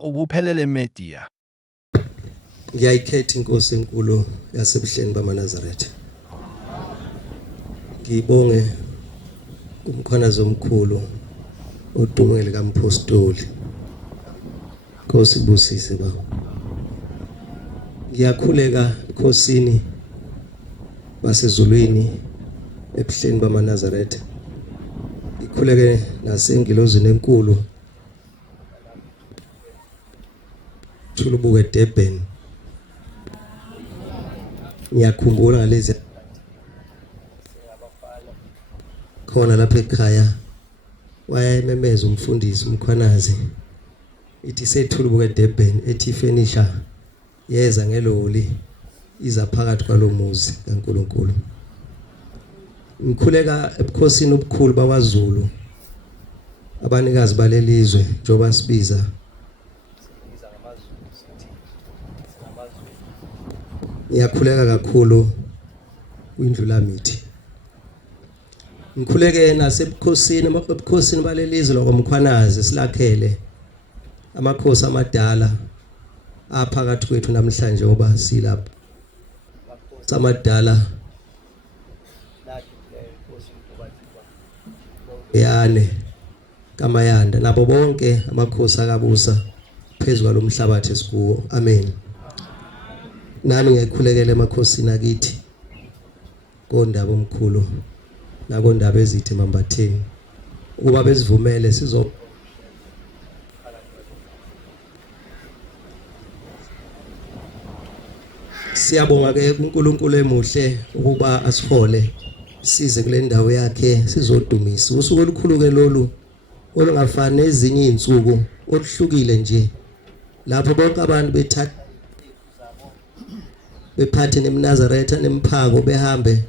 ubuphelele media. Ngiyayikhetha inkosi enkulu yasebuhleni bamaNazaretha. Ngibonge umkhwanazi omkhulu odumele kaMphostoli. Nkosi busise baba. Ngiyakhuleka enkosini basezulwini ebuhleni bamaNazaretha. Ngikhuleke nasengilozini enkulu Thulubuke eDurban. Ngiyakhumbula ngalezi khona lapha ekhaya wayememeza umfundisi umkhwanazi ithi sethulubuke eDurban ethi furniture yeza ngeloli iza phakathi kwalomuzi kaNkuluNkulu. Ngikhuleka ebukhosini obukhulu bakwaZulu abanikazi balelizwe njoba sibiza ngiyakhuleka kakhulu kwindlula mithi. Ngikhuleke nasebukhosini balelizwe lokwamkhwanazi silakhele amakhosi amadala aphakathi kwethu namhlanje ngoba silapha samadala yane kaMayanda nabo bonke amakhosi akabusa phezulu kwalomhlabathi esikuwo. Amen. Nami ngiyakhulekela emakhosini akithi kondaba omkhulu nakondaba ezithe mambatheni ukuba bezivumele siyabonga ke uNkulunkulu emuhle ukuba asihole size kule ndawo yakhe sizodumisa usuku olukhulu ke lolu olungafani nezinye izinsuku oluhlukile nje lapho bonke abantu bephathe neMnazaretha nemphako behambe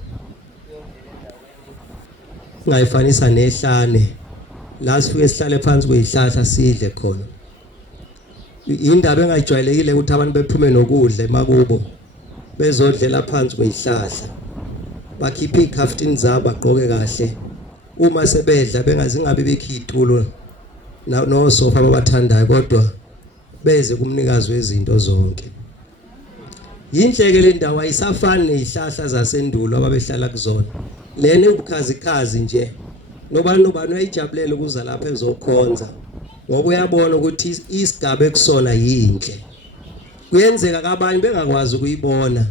ngayifanisa nehlane la sifike sihlale phansi kwezihlahla sidle khona. Indaba engajwayelekile ukuthi abantu bephume nokudla emakubo bezodlela phansi kwezihlahla bakhipha ikhaftini zabo bagqoke kahle uma sebedla bengazingabe bekhitulo nosofa ababathandayo kodwa beze kumnikazi wezinto zonke. Yinhleke le ndawo ayisafani nezihlahla zasendulo ababehlala kuzona. Lena ubukhazikhazi nje nobani uyayijabulela ukuza lapha ezokhonza ngoba uyabona ukuthi isigaba ekusona yinhle. Kuyenzeka kabanye bengakwazi ukuyibona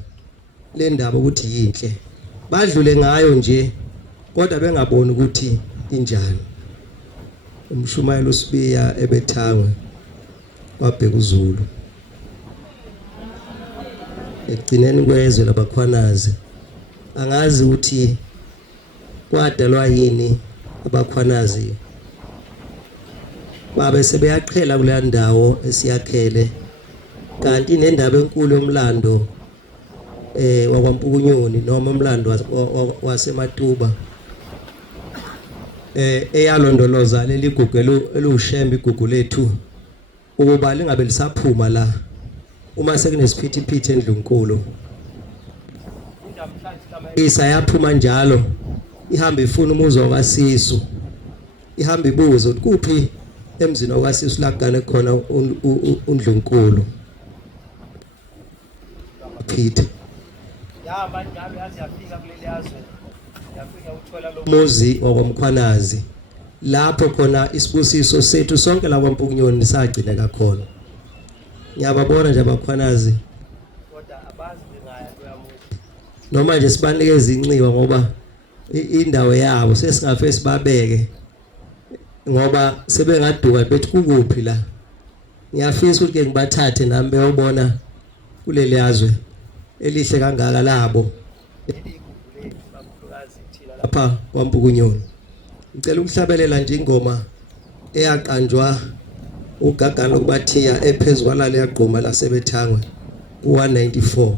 le ndaba ukuthi yinhle. Badlule ngayo nje kodwa bengaboni ukuthi injani. Umshumayeli uSibiya eBethangwe wabheka uZulu. Ekugcineni kwezwe labakhwanazi angazi ukuthi kwadalwa yini abakhwanazi babe sebeyaqhela kule ndawo esiyakhele kanti nendaba enkulu yomlando wakwaMpukunyoni noma umlando waseMatuba eyalondoloza leli gugu elushembe igugu lethu ukuba lingabe lisaphuma la uma sekunesiphithiphithi endlunkulu isayaphuma njalo ihamba ifuna umuzi wakwaSisu ihamba ibuza ukuthi kuphi emzini wakwaSisu la kugane khona uNdlunkulu Peter yahamba njalo yathi yafika kuleli yazwe yafika uthola lo muzi wakwamkhwanazi lapho khona isibusiso sethu sonke la kwaMpukunyoni sagcineka khona. Ngiyababona nje abakhwanazi kodwa abazi ngaya kuyamuthi noma nje sibanikeza inxiwa ngoba indawo yabo sesingafe sibabeke ngoba sebengaduka bethi kukuphi la. Ngiyafisa ukuthi ke ngibathathe nami beyobona kuleli yazwe elihle kangaka labo lapha kwaMpukunyoni. Ngicela ukuhlabelela nje ingoma eyaqanjwa ugagana lokubathiya ephezulu kwalale yagquma laseBethangwe ku194.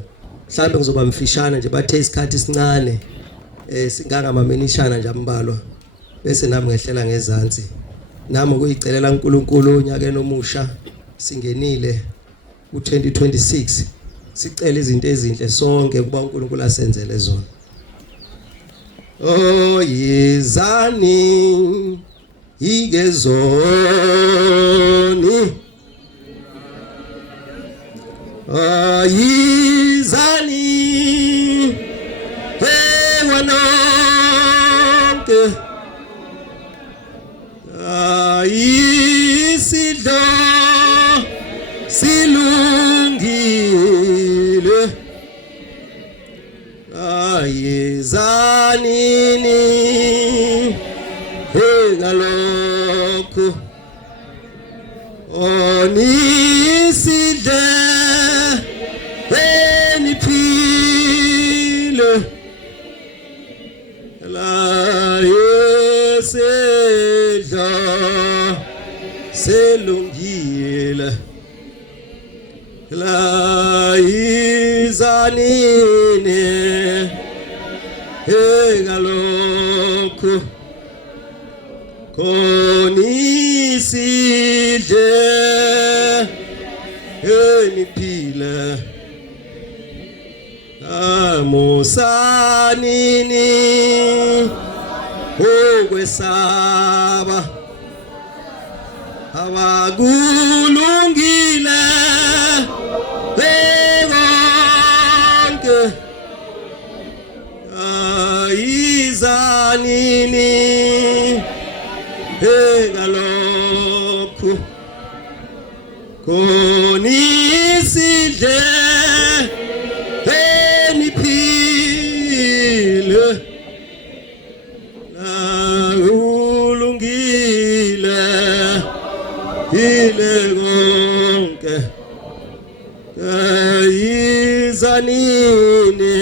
Mhlawumbe ngizoba mfishana nje bathe isikhathi sincane singangamamenishana nje ambalwa bese nami ngehlela ngezansi nami ukuyicelela uNkulunkulu unyakeni omusha singenile ku2026 sicela izinto ezinhle sonke kuba uNkulunkulu asenzele zona. Oh yizani igezoni ayizani ewanonke ayisidlo silungile ayizanini egalokho oniside eniphile la yesedla selungile la izanine egalokho koniside eniphile amusanini okwesaba abakulungile konke ayizanini egalokho koniside eniphile na ulungile ile konke ayizanini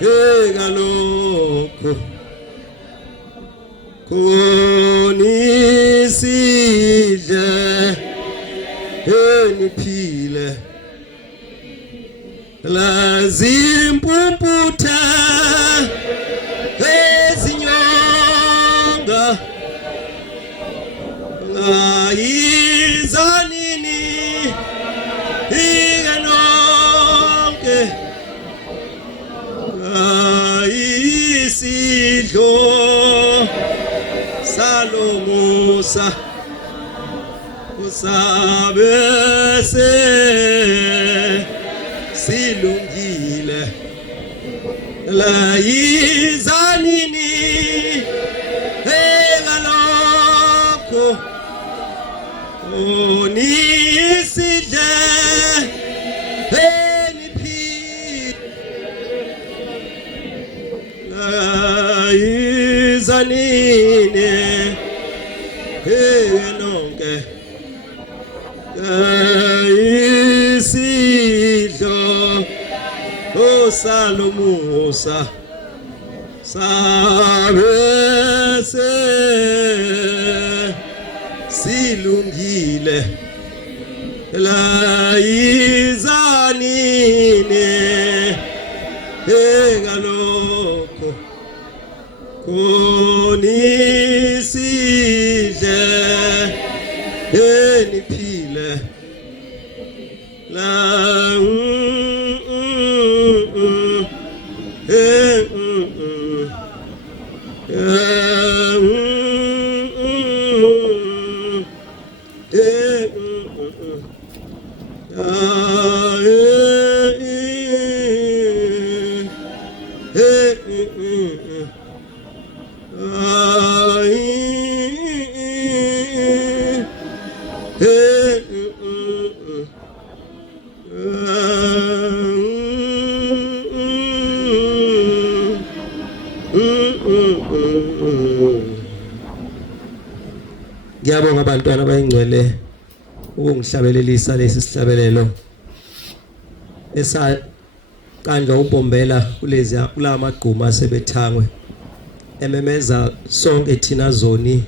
egalokho koniside eniphile lazimpumputha ezinyonga ayizanini iganonke ayisidlo salomusa usabese silungile la izanini egalokho oniside eniphile la izanini enonke isidlo osalomusa sabese silungile la izanini egalokho koniside eniphile la Ngiyabonga abantwana bayingcwele ukungihlabelelisa lesi sihlabelelo esaqanjwa ubombela kula magquma asebethangwe ememeza sonke thina zoni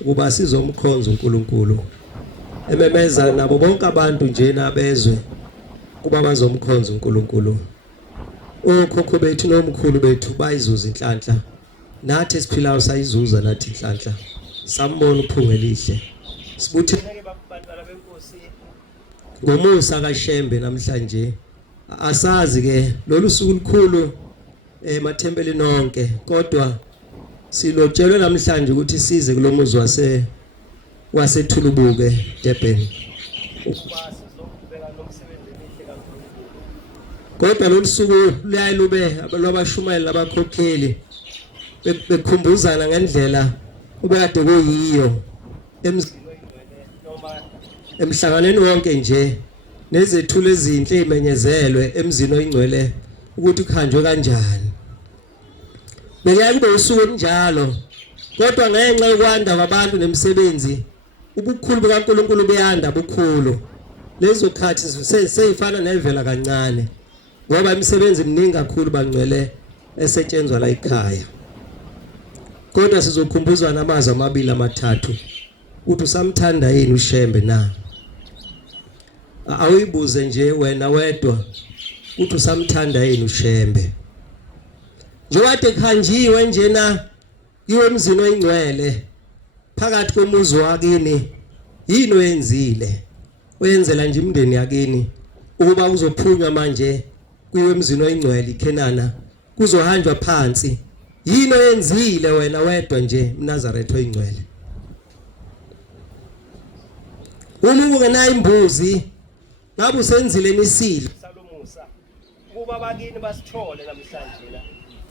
ukuba sizomkhonza uNkulunkulu, ememeza nabo bonke abantu nje nabezwe kuba bazomkhonza uNkulunkulu. Okhokho bethu nomkhulu bethu bayizuza inhlanhla, nathi esiphilayo sayizuza nathi inhlanhla, sambona uphunga elihle. Sibutheke babantwana benkosi ngomusa kaShembe namhlanje. Asazi ke lolu suku likhulu emathempeli nonke, kodwa silotshelwe namhlanje ukuthi size kulomuzi wasethulubuke Durban ukuba sizokubeka nomsebenzi kodwa losuku luyayilube abashumayeli abakhokheli bekhumbuzana ngendlela ubekade kuyiyo emhlanganweni wonke nje nezethulo ezinhle imenyezelwe emzini oyingcwele ukuthi kuhanjwe kanjani. Bengeke kube usuku njalo kodwa ngenxa yokwanda kwabantu nemisebenzi ubukhulu bikaNkulunkulu beyanda bukhulu. Lezo khathi seyifana nevela kancane ngoba imisebenzi eminingi kakhulu bangcwele esetshenzwa la ekhaya. Kodwa sizokhumbuzwa namazwi amabili amathathu uthi usamthanda yini uShembe na? Awuyibuze nje wena wedwa uthi usamthanda yini uShembe. Njengade khanjiwe njena iwe emzini oyingcwele phakathi komuzi wakini yini oyenzile? Oyenzela nje imndeni yakini ukuba uzophunywa manje kuyiwe emzini oyingcwele iKhenana kuzohanjwa phansi. Yini oyenzile wena wedwa nje mNazaretha oyingcwele? Uma ungenayo imbuzi ngabe usenzile nisile salomusa kuba bakini basithole namhlanje la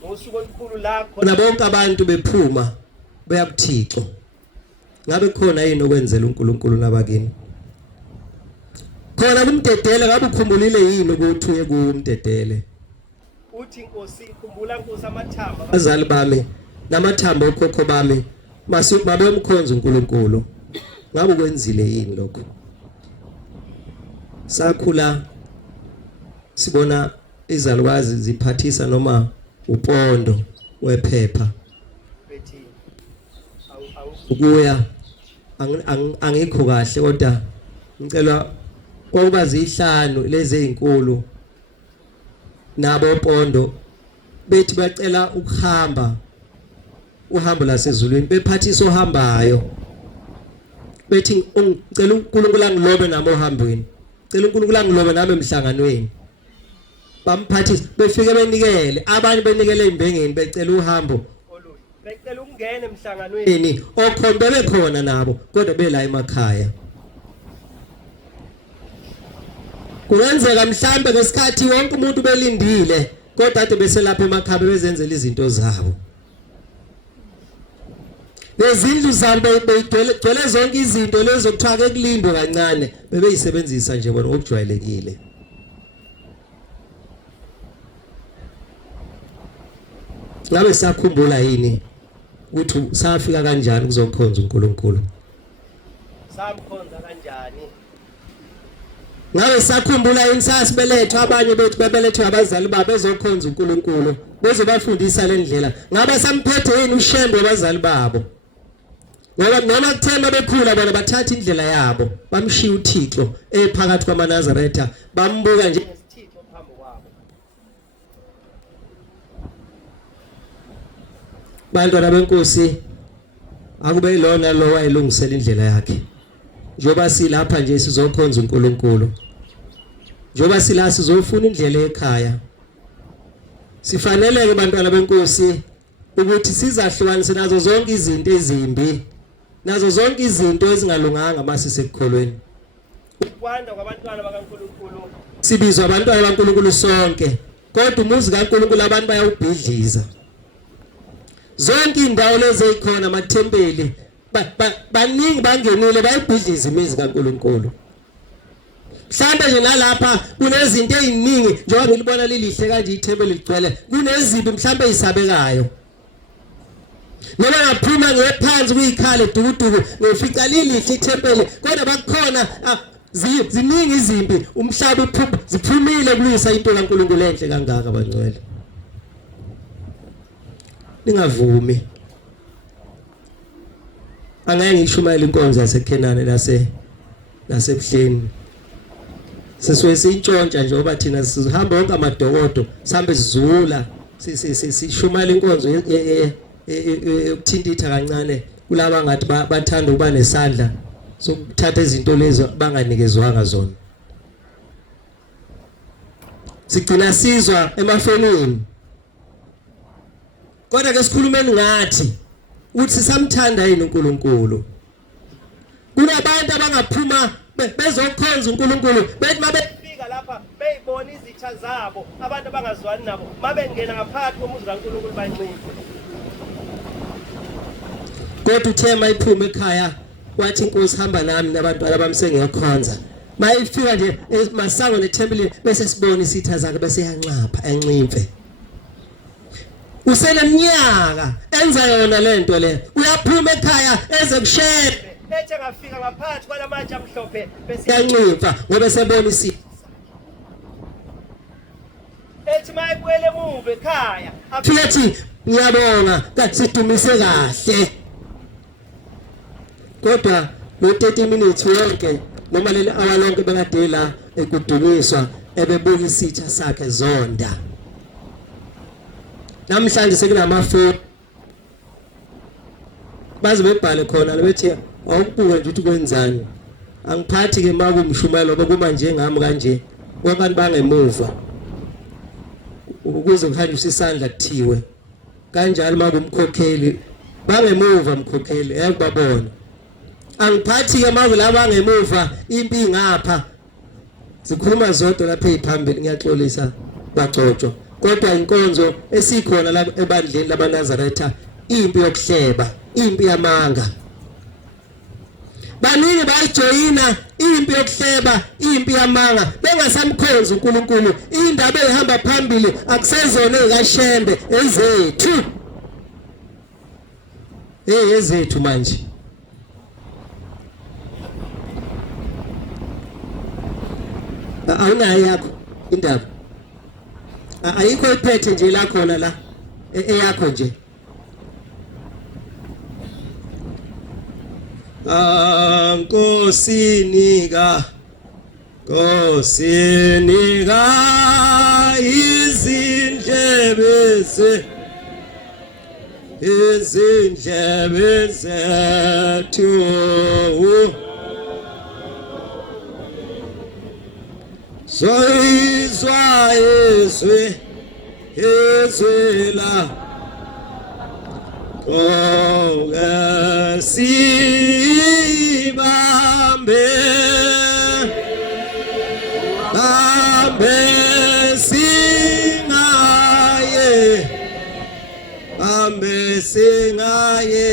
ngosuku olukhulu lakho na bonke abantu bephuma beya kuThixo. Ngabe khona yini okwenzela uNkulunkulu nabakini? Khona kumdedele ngabe ukhumbulile yini ukuthi uye kumdedele? Uthi Nkosi khumbula Nkosi amathamba abazali bami namathamba okhokho bami masuku babemkhonza uNkulunkulu. Ngabe ukwenzile yini lokho? Sakhula sibona izalukazi ziphathisa noma upondo wephepha bethi ukuya angikho kahle kodwa ngicela ngoba zihlanu lezi ezinkulu nabo opondo bethi bacela ukuhamba uhambo lasezulwini bephathisa ohambayo bethi ngicela uNkulunkulu angilobe nami ohambweni, ngicela uNkulunkulu angilobe nami emhlanganweni. Bamphathisa befike benikele abanye benikele imbengeni becela uhambo becela ukungena emhlanganweni okhona bebekhona nabo kodwa bela emakhaya. Kungenzeka mhlambe ngesikhathi wonke umuntu belindile kodwa ade beselapha emakhaya bezenzela izinto zabo. Lezindlu zabo beyigcwele zonke izinto lezo kuthiwa ke kulindwe kancane bebeyisebenzisa nje bona ngokujwayelekile. Ngabe sakhumbula yini ukuthi safika kanjani kuzokhonza uNkulunkulu? Samkhonza kanjani? Ngabe sakhumbula yini sasibelethwa abanye bethu bebelethwa abazali babo bezokhonza uNkulunkulu bezobafundisa lendlela? Ngabe samphethe yini uShembe abazali babo? Ngoba noma kuthema bekhula bona bathatha indlela yabo bamshiya uThixo ephakathi kwamaNazaretha bambuka nje ngesithixo phambi kwabo. Bantwana beNkosi akube yilona lo wayilungisela indlela yakhe. Njoba silapha nje sizokhonza uNkulunkulu, njoba sila sizofuna indlela ekhaya, sifanele ke bantwana beNkosi ukuthi sizahlukanise nazo zonke izinto ezimbi, nazo zonke izinto ezingalunganga masisekukholweni. Ukwanda kwabantwana bakaNkulunkulu sibizwa abantwana bakaNkulunkulu sonke, kodwa umuzi kaNkulunkulu abantu bayawubhidliza. Zonke indawo lezi ezikhona amathempeli baningi bangenile bayibhidliza imizi kaNkulunkulu. Mhlawumbe nje nalapha kunezinto eziningi njengoba ngilibona lilihle kanje ithempeli ligcwele, kunezibi mhlawumbe isabekayo. Noma ngaphuma ngephansi kuyikhala edukuduku ngifica lilihle ithempeli kodwa bakhona ziningi izimpi umhlaba ziphumile kulisa into kaNkulunkulu enhle kangaka bangcwele. Ningavumi. Angeke ngishumayele inkonzo yaseKhenani nasebuhleni. Sisuke sintshontsha njengoba thina sihamba wonke amadokodo sihambe sizula sishumayela inkonzo ukuthintitha kancane kulaba ngathi bathanda ukuba nesandla sokuthatha izinto lezo banganikezwanga zona. Sigcina sizwa emafonini. Kodwa ke sikhulumeni ngathi uthi sisamthanda yini uNkulunkulu. Kunabantu abangaphuma bezokhonza uNkulunkulu bethi mabefika lapha beyibona izitha zabo abantu abangazwani nabo mabengena ngaphakathi komuzi kaNkulunkulu banciphe. Kodwa uthe mayiphume ekhaya wathi inkosi hamba nami nabantu abamsengekhonza. Mayifika nje masango nethempeli bese sibona isitha zakhe bese yanxapha enciphe. Usenemnyaka enza yona lento le. Uyaphuma ekhaya eze kushebe. Ethe ngafika ngaphansi kwalamatshe amhlophe bese yancipha ngoba sebona isitha. Ethi mayibuyele emuva ekhaya. Afithi ngiyabonga kathi sidumise kahle. Kodwa no 30 minutes wonke noma leli hour lonke bekade la ekudumiswa ebebuka isitha sakhe zonda. Namhlanje sekunamafoni baze bebhale khona lebethi awubuke nje ukuthi kwenzani. Angiphathi ke makumshumelo bekuma njengami kanje wonke bangemuva ukuze kuhanjiswe isandla kuthiwe kanjalo makumkhokheli bangemuva umkhokheli yakubabona. Angiphathi ke manje laba ngemuva impi ngapha sikhuluma zodwa lapha eziphambili ngiyaxolisa bagcotshwa kodwa inkonzo esikhona la ebandleni labaNazaretha impi yokuhleba impi yamanga baningi bayijoyina impi yokuhleba impi yamanga bengasamkhonza uNkulunkulu indaba ehamba phambili akusezona ezikashembe ezethu ezethu manje. Awunayo yakho indaba ayikho iphethe nje la khona la eyakho nje. Nkosinika izindlebe zethu soizwa ezwe la sibambe singaye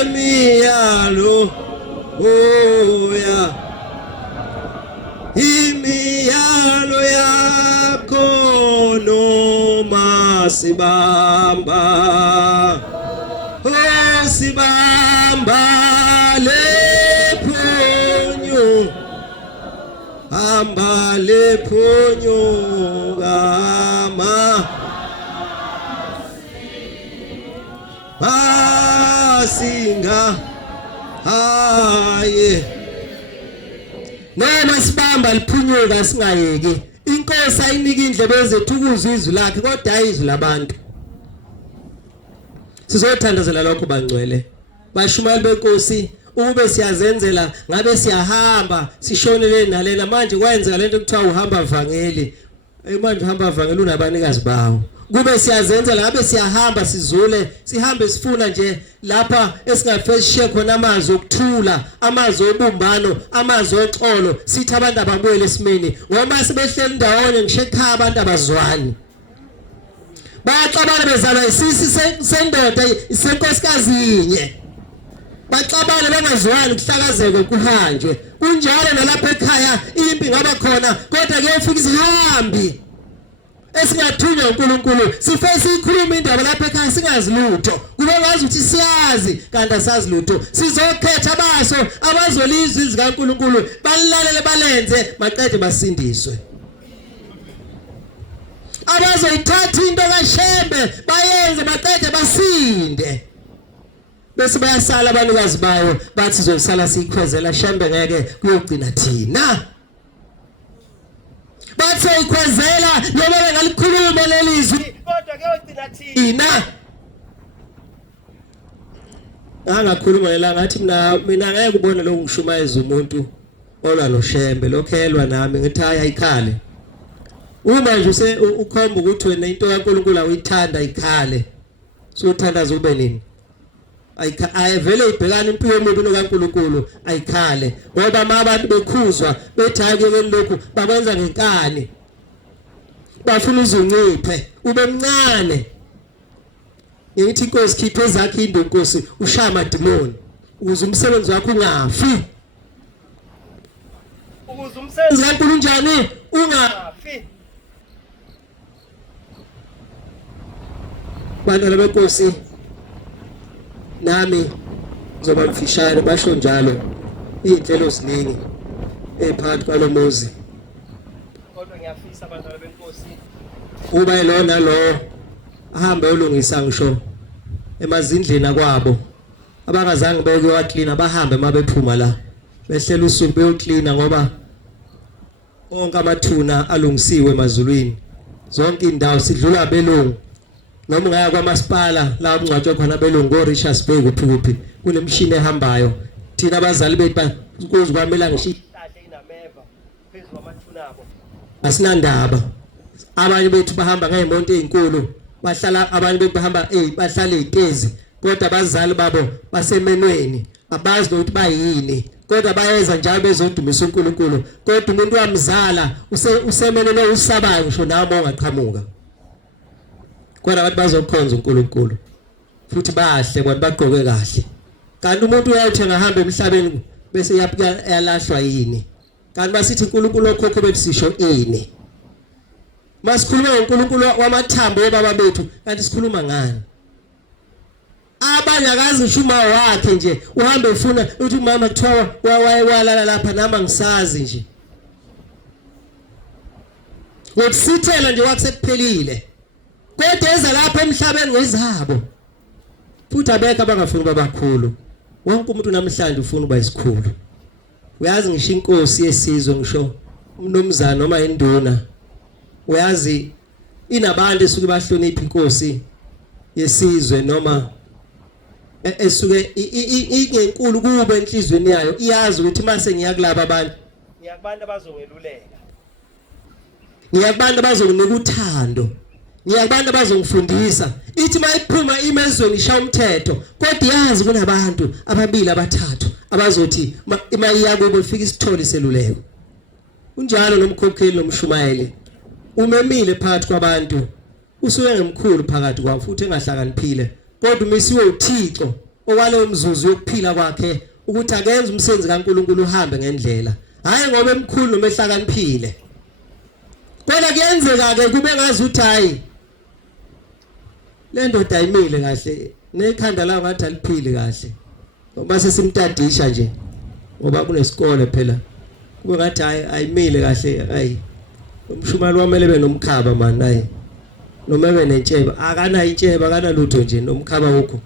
emiyalo oya imiyalo yakho noma sibamba sibamba lephunyu hamba lephunyu kama singa haye noma sibamba liphunyuka singayeki. Inkosi ayinika indlebe ezethu ukuzwa izwi lakhe kodwa ayizwi labantu. Sizothandazela lokho bangcwele bashumayeli benkosi ube siyazenzela ngabe siyahamba sishonele nalena manje kwenzeka lento ekuthiwa uhamba vangeli. Manje uhamba vangeli unabanikazi bawo kube siyazenzela ngabe siyahamba sizule sihambe sifuna nje lapha esingafeshe khona amazwi okuthula amazwi obumbano amazwi oxolo sithi abantu ababuyele esimeni ngoba sibehleli ndawonye ngisho ekhaya abantu abazwani baxabana bezalwa isisi sendoda isenkosikazi inye baxabana bengazwani kuhlakazeke kuhanjwe kunjalo nalapha ekhaya impi ngaba khona kodwa kuyefika isihambi esingathunywa uNkulunkulu sifese ikhuluma indaba lapha ekhaya singazi lutho kube ngazi ukuthi siyazi kanti asazi lutho sizokhetha abaso abazolizwa izwi kaNkulunkulu balilalele balenze maqede basindiswe abazoyithatha into kaShembe bayenze maqede basinde bese bayasala abanikazi bayo bathi sizosala sikhwezela Shembe ngeke kuyogcina thina bathi ikhwezela noma bengalikhuluma lelizwi kodwa kuyogcina thina angakhuluma la ngathi mina ngeke kubona lo ngishumayeza umuntu olwa noShembe lokhelwa nami ngithi haya ikhale uma nje ukhomba ukuthi wena into kaNkulunkulu awuyithanda ikhale so uthandaza ube nini ayivele ibhekana impilo yomuntu nokaNkulunkulu ayikhale ngoba abantu bekhuzwa bethi ake lokhu bakwenza ngenkani bafuna uzunciphe ube mncane ngithi inkosi khiphe zakhe into inkosi ushaya demoni ukuze umsebenzi wakho ungafi ukuze umsebenzi kaNkulunkulu njani ungafi bantwana benkosi nami ngizoba mfishane basho njalo izinhlelo ziningi ephakathi kwalomuzi kodwa ngiyafisa abantwana benkosi uba elona lo ahambe ulungisa ngisho emazindleni akwabo abangazange beke waklina bahambe mabephuma la behlela usuku beyoklina ngoba onke amathuna alungisiwe emazulwini zonke indawo sidlula belungu noma ngaya kwamasipala la ungcwatshwa khona belungu go Richards Bay kuphi kunemshini ehambayo thina abazali bethu kuzikwamela ngisho ihlahle inameva phezulu kwamathuna abo asinandaba abanye bethu bahamba ngeemonto ezinkulu bahlala abanye bethu bahamba bahlala ezitezi kodwa abazali babo basemenweni abazi ukuthi bayini kodwa bayeza njalo bezodumisa uNkulunkulu kodwa umuntu wamzala usemenene usabayo ngisho nami ongaqhamuka kodwa abantu bazokhonza uNkulunkulu futhi bahle kwathi bagqoke kahle kanti umuntu uyathi ngahamba emhlabeni bese yalahlwa yini kanti basithi uNkulunkulu okhokho bethu sisho ini masikhuluma ngoNkulunkulu wamathambo wababa bethu kanti sikhuluma ngani abanye akazi uma wakhe nje uhambe ufuna uthi mama kuthiwa wayewalala lapha nami ngisazi nje ngokusithela nje wakusephelile kodwa eza lapha emhlabeni ngezabo futhi abekho abangafuni babakhulu wonke umuntu namhlanje ufuna uba isikhulu uyazi ngisho inkosi yesizwe ngisho umnomzana noma induna uyazi inabantu esuke bahlonipha inkosi yesizwe noma esuke ingenkulu kube enhlizweni yayo iyazi ukuthi mase ngiyakulaba abantu ngiyakubantu abazongeluleka ngiyakubantu abazonginika uthando ngiyakubantu abazongifundisa ithi mayiphuma imezweni isha umthetho kodwa yazi kunabantu ababili abathathu abazothi imayiya kubo ifika isithole seluleko unjalo nomkhokheli nomshumayeli umemile phakathi kwabantu usuke ngemkhulu phakathi kwabo futhi engahlakaniphile kodwa umisiwe uThixo okwaleyo mzuzu yokuphila kwakhe ukuthi akenze umsebenzi kaNkulunkulu uhambe ngendlela hayi ngoba emkhulu noma ehlakaniphile kodwa kuyenzeka ke kube ngazi uthi hayi le ndoda ayimile kahle nekhanda layo ngathi aliphili kahle ngoba sesimtadisha nje ngoba kunesikole phela kube ngathi hayi ayimile kahle hayi umshumali wamele benomkhaba manje hayi noma benentsheba akana intsheba akana lutho nje nomkhaba wokho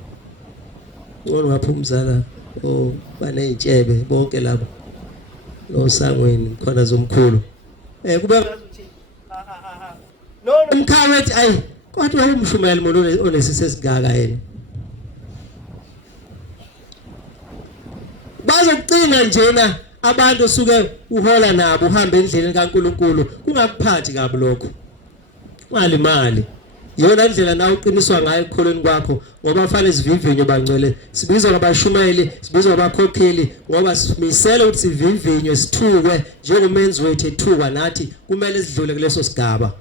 ngone ngaphumzala banezintshebe bonke labo nosangweni khona zomkhulu kube ngazuthi no umkhaba ethi ayi kodwa umshumayeli molo onesise sigaka yena bazokucina njena abantu suke uhola nabo uhamba endleleni kaNkulunkulu kungakuphathi kabi lokho ungalimali yona indlela nawe uqiniswa ngayo ekukholweni kwakho ngoba fanele sivivinyo bangcwele sibizwa ngabashumayeli sibizwa ngabakhokheli ngoba simisela ukuthi sivivinyo sithukwe njengomenzi wethu ethukwa nathi kumele sidlule kuleso sigaba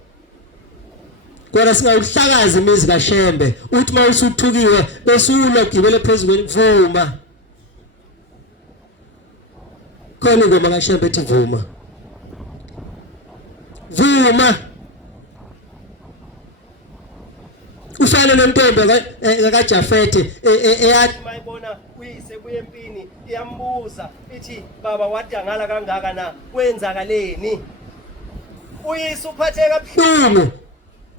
kodwa singawuhlakaza imizi kaShembe uthi mawusuthukiwe bese ulogibele phezulu kuvuma khona ngoma kaShembe ethi vuma ufana nentombi kaJafete eyathi mayibona uyise kuyempini iyambuza ithi baba wadangala kangaka na kwenzakaleni uyise uphatheka kabuhlungu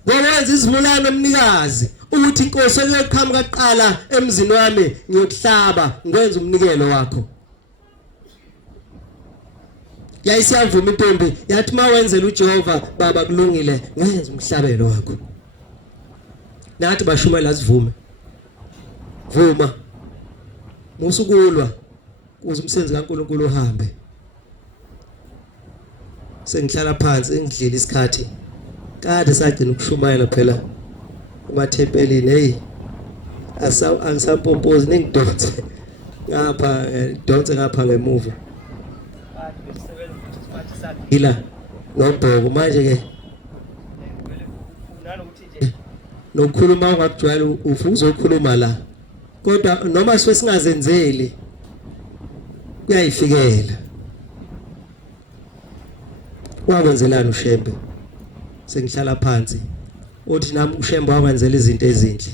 ngowenza izimulano emnikazi ukuthi inkosi eyoqhamuka kuqala emzini wami ngiyokuhlaba ngikwenza umnikelo wakho yayisiyavuma intombi yathi mawenzela uJehova baba kulungile ngenza umhlabelo wakho nathi bashumayela sivume vuma musukulwa kuze umsebenzi kaNkulunkulu uhambe sengihlala phansi engidlile isikhathi kade sagcina ukushumayela phela emathempelini angisampompozi ningidonse ngapha donse ngapha ngemuva ila nobhoko manje ke nokukhuluma ungakujwayela ufuza ukukhuluma la kodwa noma siwe singazenzeli kuyayifikela wakwenzelana uShembe sengihlala phansi uthi nami uShembe wakwenzela izinto ezinhle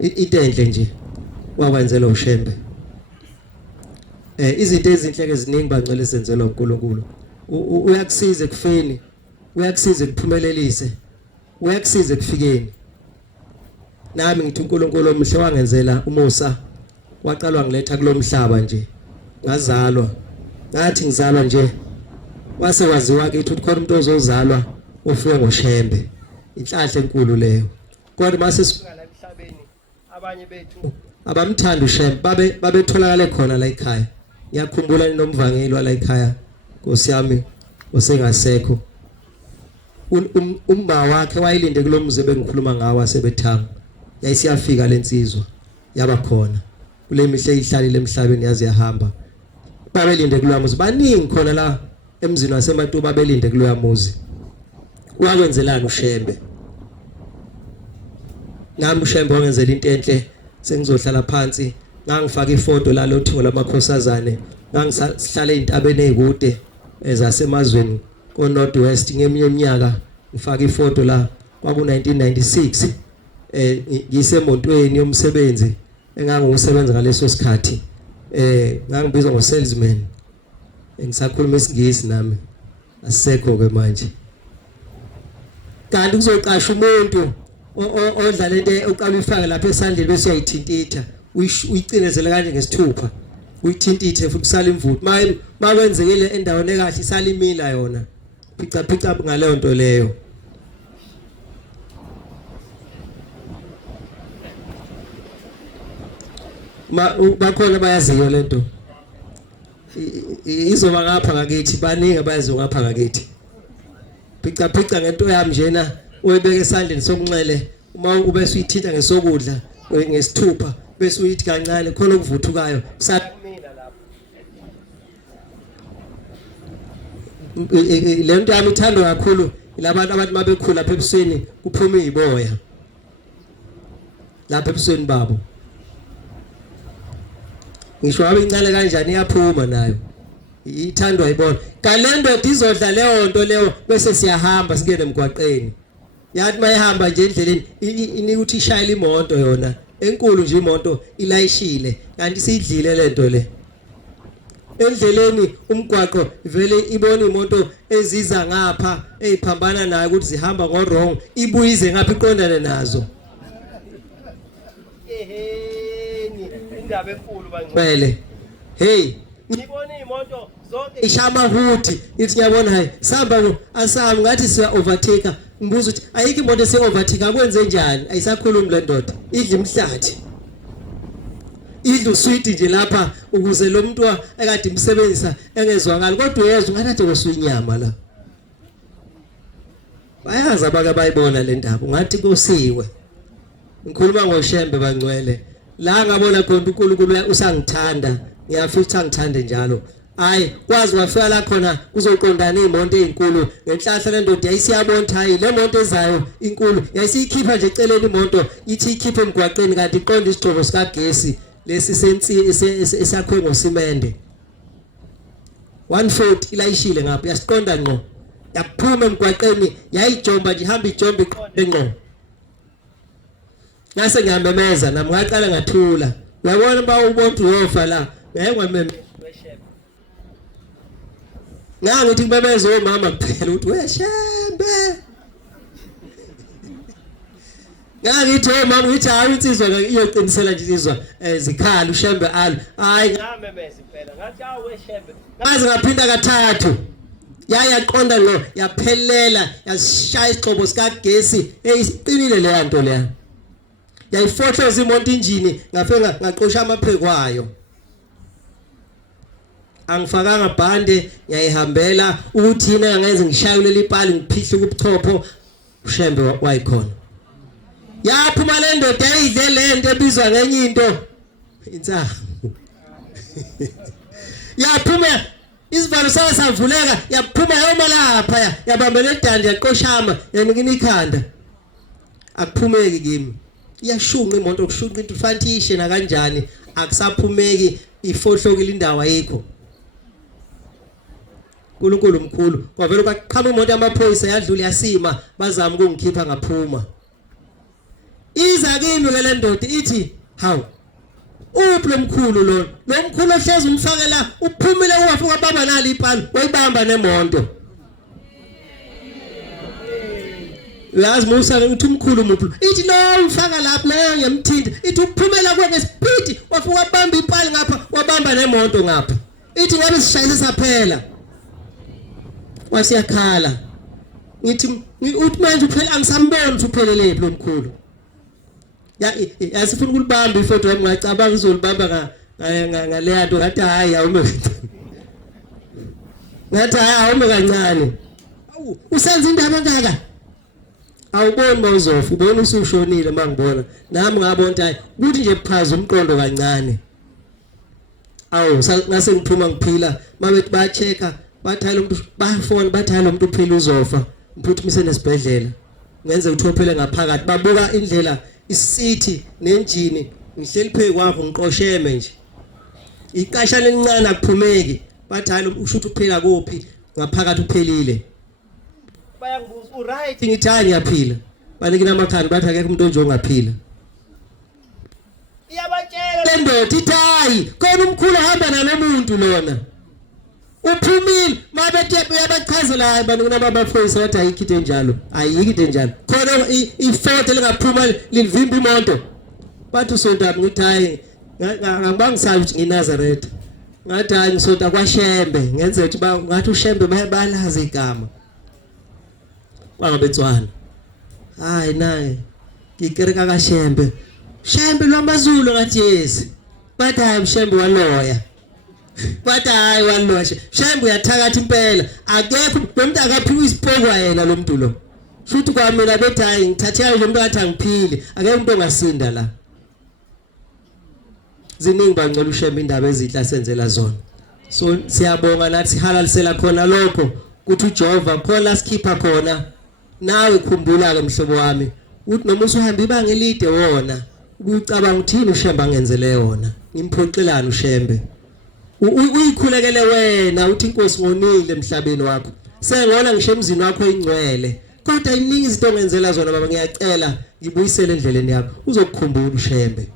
into enhle nje wakwenzela uShembe izinto ezinhle ke ziningi bangcwele senzelwa uNkulunkulu uyakusiza ekufeni uyakusiza ekuphumelelise uyakusiza ekufikeni nami ngithi uNkulunkulu omhle wangenzela umusa waqalwa ngiletha kulomhlaba nje ngazalwa ngathi ngizalwa nje wase waziwa ke ukuthi khona umuntu ozozalwa ofike ngoShembe inhlahla enkulu leyo kodwa mase sifika la emhlabeni abanye bethu abamthanda uShembe babetholakala khona la ekhaya ngiyakhumbula nomvangeli wala ekhaya Nkosi yami osengasekho umba wakhe wayilinde kulomuzi bengikhuluma ngawo asebethanga yayisiyafika lensizwa yaba khona kule mihle ihlalile emhlabeni yazi yahamba babelinde kulomuzi baningi khona la emzini waseMatuba babelinde kulomuzi wakwenzelana uShembe nami uShembe wangenzela into enhle sengizohlala phansi ngangifaka ifoto la lothingo lamakhosazane ngangihlala ezintabeni ezikude ezasemazweni ko North West ngeminye iminyaka ngifaka ifoto la kwaku 1996 ngisemontweni yomsebenzi engangisebenza ngaleso sikhathi ngangibizwa ngo salesman ngisakhuluma isingisi nami asisekho ke manje kanti kuzoqasha umuntu odlala into oqalifaka lapha esandleni bese uyayithintitha uyicinezela kanje ngesithupha uyithintithe futhi kusala imvuthu makwenzekile endaweni ekahle isala imila yona phica ngaleyo nto leyo bakhona bayaziyo lento izoba ngapha ngakithi baningi abayaziyo ngapha ngakithi phica ngento yami njena uyibeke esandleni sokunxele uma ube suyithinta ngesokudla ngesithupha bese uyithi kancane khona ukuvuthukayo samina lapho lento yami ithandwa kakhulu ilabantu abantu mabekhula lapha ebusweni kuphuma iziboya lapha ebusweni babo ngisho abe incane kanjani iyaphuma nayo ithandwa ibona kalendo izodla leyo nto leyo bese siyahamba singene emgwaqeni yathi mayihamba nje endleleni inika uthi ishayela imoto yona enkulu nje imoto ilayishile kanti siyidlile lento le endleleni umgwaqo vele ibona imoto eziza ngapha eziphambana nayo ukuthi zihamba ngo wrong ibuyize ngapha iqondane nazo indaba enkulu bangcwele hey ngibona imoto zonke ishama huthi ithi ngiyabona hayi samba asami ngathi siya overtake ngibuza ukuthi ayike imoto ese overtake akwenze njani ayisakhulumi le ndoda idla imhlathi idla usweet nje lapha ukuze lo muntu ekade imsebenzisa engezwakala kodwa uyezwa ngathi kosuyinyama la bayazi abake bayibona le ndaba ngathi kosiwe ngikhuluma ngoShembe bangcwele la ngabona khona uNkulunkulu usangithanda ngiyafisa ngithande njalo hayi kwazi wafika la khona kuzoqondana imonto ezinkulu ngenhlahla le ndoda yayisiyabona hayi le monto ezayo inkulu yayisikhipha nje eceleni imonto ithi ikhiphe emgwaqeni kanti iqonda isigcobo sikagesi lesi sensi esakhiwe ngosimende 140 ilayishile ngapha yasiqonda ngqo yaphuma emgwaqeni yayijomba nje ihamba ijomba iqonde ngqo ngase ngiyamemeza nami ngaqala ngathula uyabona ba ubontu yofa la ngayengwamemeza ngithi ngibemeza omama kuphela ukuthi weShembe ngithi omama uthi hayi insizwa iyoqinisela nje insizwa zikhala uShembe alo hayi ngamemeza kuphela ngathi hawu weShembe ngaze ngaphinda kathathu yaqonda lo yaphelela yashaya isigcobo sikagesi eyiqinile le nto leya yayifohloza imoto injini ngafika ngaqosha amaphekwayo angifakanga bhande ngiyayihambela ukuthi yena ngenze ngishayule ipali ngiphihle kubuchopho uShembe wayikhona yaphuma le ndoda eyidle lento ebizwa ngenye into insangu yaphuma isivalo sayo savuleka yaphuma yoma lapha yabambela edandi yaqoshama yanikina ikhanda akuphumeki kimi iyashunqa imoto okushunqa into fanele ishe na kanjani akusaphumeki ifohlokile indawo ayikho uNkulunkulu mkhulu kwavela kwaqhama imoto yamaphoyisa yadlula yasima bazama ukungikhipha ngaphuma iza kimi ke le ndoda ithi hawu uphi lo mkhulu lo mkhulu ohlezi umfakela uphumile wafika baba nali ipalo wayibamba nemonto uyazi musa uthi umkhulu umuphi ithi lo mfaka lapha la ngiyamthinta ithi uphumela kwake speed wafika wabamba ipalo ngapha wabamba nemonto ngapha ithi ngabe sishayise saphela wasiyakhala ngithi uthi manje uphela angisamboni ukuthi uphelele lo mkhulu yasifuna ukulibamba ifoto yami ngacabanga ngizolibamba ngale nto ngathi hayi awume ngathi hayi awume kancane usenza indaba ngaka awuboni mawuzofa ubona usushonile mangibona nami ngabona ukuthi hayi kuthi nje phaza umqondo kancane awu ngase ngiphuma ngiphila mabethi bayachecka bathayile umuntu bafona bathayile umuntu uphila uzofa mphuthumise nesibhedlela ngenze uthophele ngaphakathi babuka indlela isithi nenjini ngihleli phe kwakho ngiqosheme nje iqashana elincane akuphumeki bathayile usho ukuthi uphila kuphi ngaphakathi uphelile bayangibuza uright ngithi hayi ngiyaphila banikina amakhanda bathi akekho umuntu onje ongaphila iyabatshela le ndoda ithi hayi khona umkhulu hamba nalomuntu lona uphumile mabethi yabachazela hayi banikina abaphoyisa bathi ayikho into enjalo ayikho into enjalo khona ifoto lingaphuma livimba imoto bathi usonta ngithi hayi ngibangisayo ukuthi ngiNazareth ngathi hayi ngisonta kwaShembe ngenze ukuthi ngathi uShembe bayalazi igama bangabetswana hayi naye ngikereka kaShembe Shembe lwamaZulu ngathi yes bathi hayi uShembe waloya bathi hayi waloya Shembe uyathakatha impela akekho umuntu akaphiwa isipokwa yena lo muntu lo futhi kwamina bethi hayi ngithathela lo muntu athi angiphili akekho umuntu ongasinda la ziningi bangcela uShembe indaba ezinhla senzela zona so siyabonga nathi sihalalisela khona lokho kuthi uJehova khona sikhipha khona nawe khumbula ke mhlobo wami uthi noma usuhamba ibanga elide wona ucabanga uthini uShembe angenzele yona ngimphoxelana uShembe uyikhulekele wena uthi inkosi ngonile emhlabeni wakho sengona ngisho emzini wakho ingcwele kodwa iningi izinto ongenzela zona baba ngiyacela ngibuyisele endleleni yakho uzokukhumbula uShembe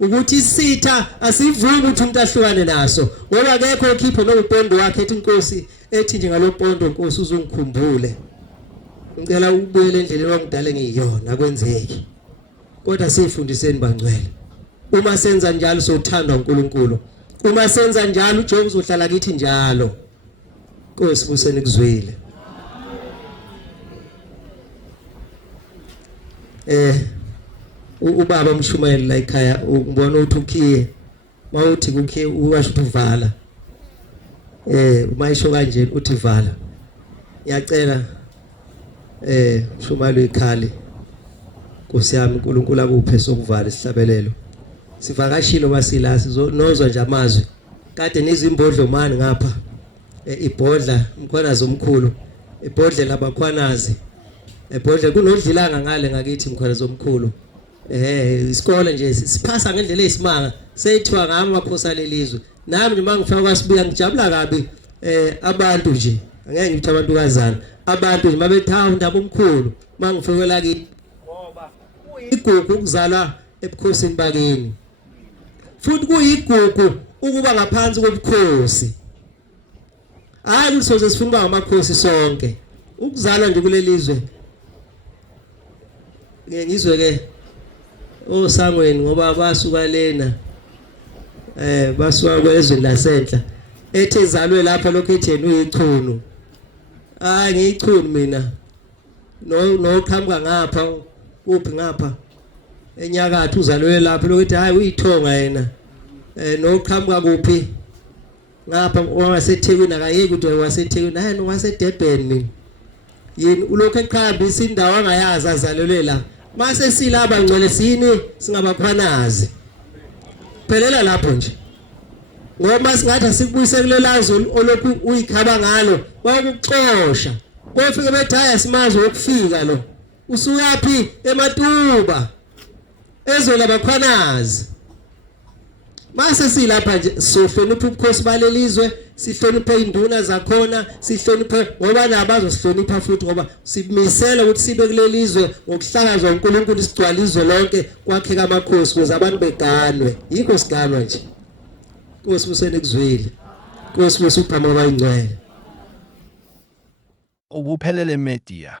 ukuthi isitha asivumi ukuthi umuntu ahlukane naso ngoba akekho okhipha nopondo wakhe ethi inkosi ethi nje ngalopondo inkosi uzongikhumbule ngicela ubuyele endleleni wangidala ngiyona akwenzeki kodwa sifundiseni bangcwele uma senza njalo sothandwa uNkulunkulu uma senza njalo uJehova uzohlala kithi njalo Nkosi buseni kuzwile ubaba umshumayeli la ekhaya ngibona ukuthi ukhiye mawuthi kukhiye uwasho uvala uma isho kanje uthi vala ngiyacela mshumayeli ekhali Nkosi yami uNkulunkulu akuphe sokuvala isihlabelelo sivakashilo basila sizonozwa nje amazwi kade nizimbodlo mani ngapha ibhodla umkhwanazi omkhulu ibhodle labakhwanazi ibhodle kunodlilanga ngale ngakithi umkhwanazi omkhulu isikole nje siphasa ngendlela eyisimanga seyithiwa ngami amakhosi alelizwe nami nje mangifika kwasibuya ngijabula kabi abantu nje angeke ngithi abantu kazana abantu nje mabethawa indaba omkhulu mangifikela kithi ngoba kuyigugu ukuzalwa ebukhosini bakini futhi kuyigugu ukuba ngaphansi kobukhosi hayi usoze sifuna ukuba ngamakhosi sonke ukuzalwa nje kulelizwe ngizwe ke osangweni ngoba basuka lena basuka kwezwe lasenhla ethi izalwe lapha lokho ethi yena uyichunu hayi ngiyichunu mina no qhamuka ngapha uphi ngapha enyakatho uzalwe lapha lokho ethi hayi uyithonga yena no qhamuka kuphi ngapha waseThekwini akayeki ukuthi waseThekwini hayi waseDurban mina yini ulokho eqhambisa indawo angayazi azalelwe la Mase silaba ngcwele sini singabakhwanazi. Phelela lapho nje. Ngoba singathi sikubuyise kulelazo olokhu uyikhaba ngalo, bayakuxosha. Kofike bethi haya simazi ukufika lo. Usuyapi eMatuba. Ezwe labakhwanazi. Mase silapha nje sohlonipha ubukhosi balelizwe, sihlonipha induna zakhona, sihlonipha ngoba nabazosihlonipha futhi ngoba simisela ukuthi sibe kulelizwe ngokuhlangazwa uNkulunkulu isigcwala izwe lonke kwakheka amakhosi ukuze abantu beganwe. Yikho siganwa nje. Nkosi busene kuzwile. Nkosi busuphamela bayingcwele. Ubuphelele media.